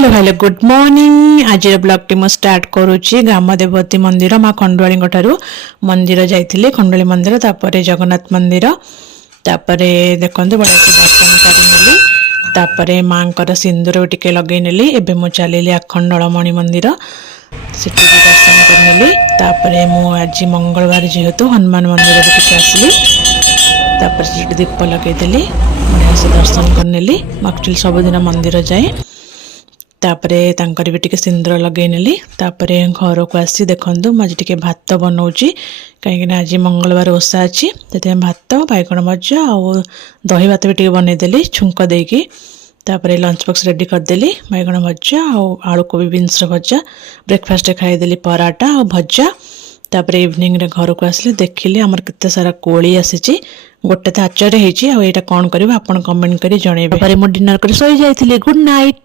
Hello good morning. आज blog T start करुच्ची ग्राम देवती मंदिर माँ खंडुआली मंदिर जाइए खंडुआली मंदिर तापर जगन्नाथ मंदिर तापर देखो बड़ा दर्शन कर माँ सिंदूर टिके लगे नेली एबे मु चलिए आखंडलमणि मंदिर सेठी भी दर्शन करनेली तापर मु आज मंगलवार जेहेतु हनुमान मंदिर टिके आसली तापर सेठी दीप लगेदेली बढ़िया से दर्शन करनेली एक्चुअली सबुदिन मंदिर जाए तापरे तांकर भी टिके सिंदूर लगे नेली तापरे घर को आसी देखंतु आज टिके भात बनाउची कहीं आज मंगलवार ओषा अच्छी से भात बैगण भजा और दही भात भी टिके बनै देली छुंक देकी तापरे लंच बॉक्स रेडी करदेली बैगण भजा और आलू कोबी बीन्स भजा ब्रेकफास्ट खाईदेली पराठा और भजा तापर इवनिंग रे घर को आसली देखिली आमर केते सारा कोली आसीची गोटे तो आचार्य होइची आ एटा कोन करबा आपन कमेंट करी जणेबे। मु डिनर कर सोई जाइथिली। Good night.